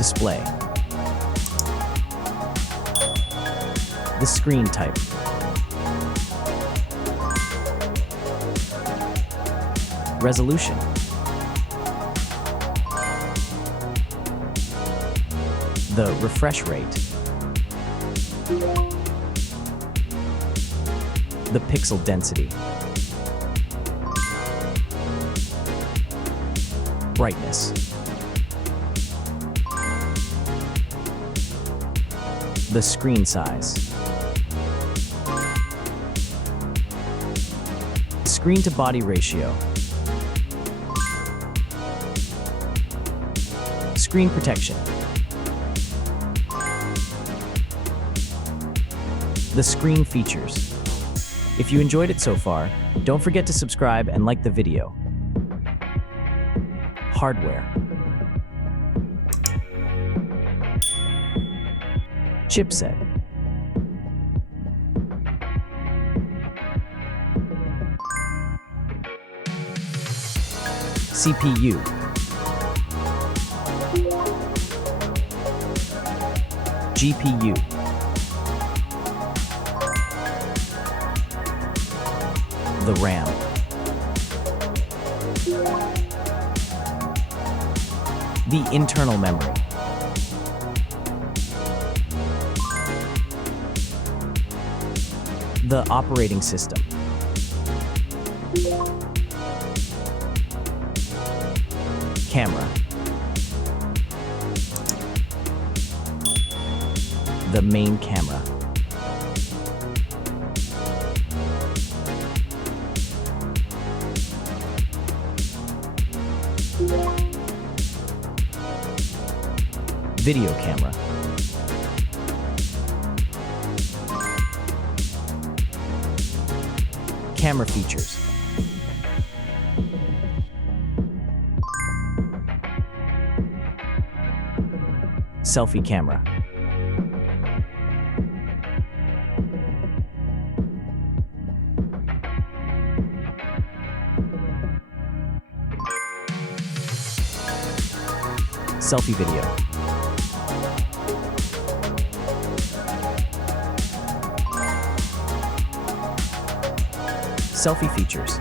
Display. The screen type. Resolution. The refresh rate. The pixel density. Brightness. The screen size. Screen to body ratio. Screen protection. The screen features. If you enjoyed it so far, don't forget to subscribe and like the video. Hardware. Chipset. CPU. GPU. The RAM. The internal memory. The operating system. Camera. The main camera. Video camera. Camera features. Selfie camera. Selfie video. Selfie features.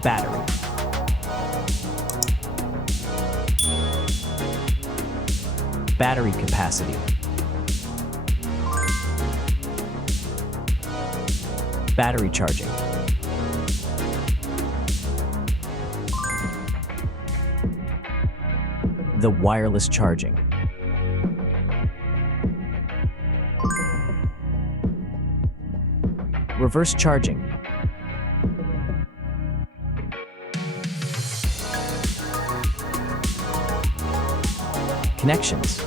Battery. Battery capacity. Battery charging. The wireless charging. Reverse charging. Connections.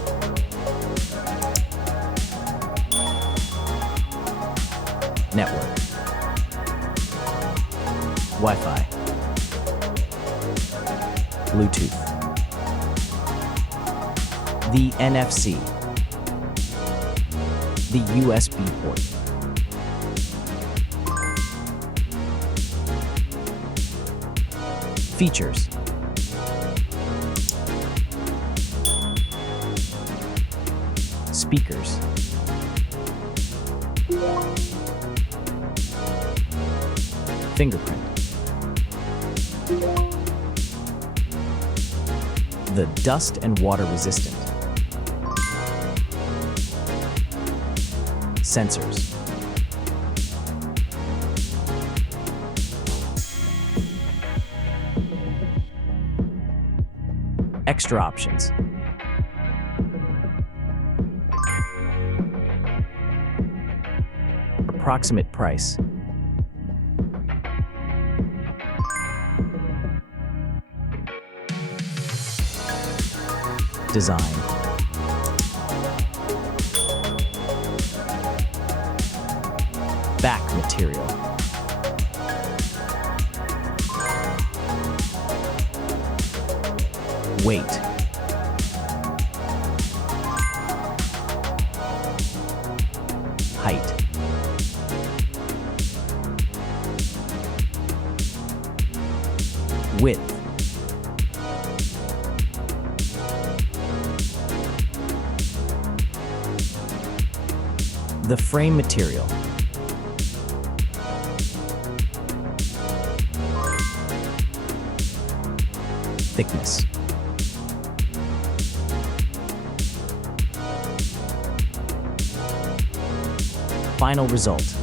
Network. Wi-Fi. Bluetooth. The NFC. The USB port. Features. Speakers. Fingerprint. The dust and water resistant. Sensors. Extra options. Approximate price. Design. Back material. Weight. Height. width. The frame material. Thickness. Final result.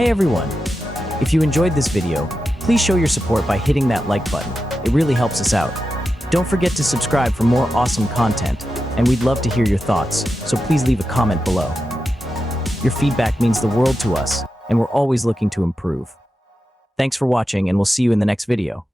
Hey everyone! If you enjoyed this video, please show your support by hitting that like button. It really helps us out. Don't forget to subscribe for more awesome content, and we'd love to hear your thoughts, so please leave a comment below. Your feedback means the world to us, and we're always looking to improve. Thanks for watching, and we'll see you in the next video.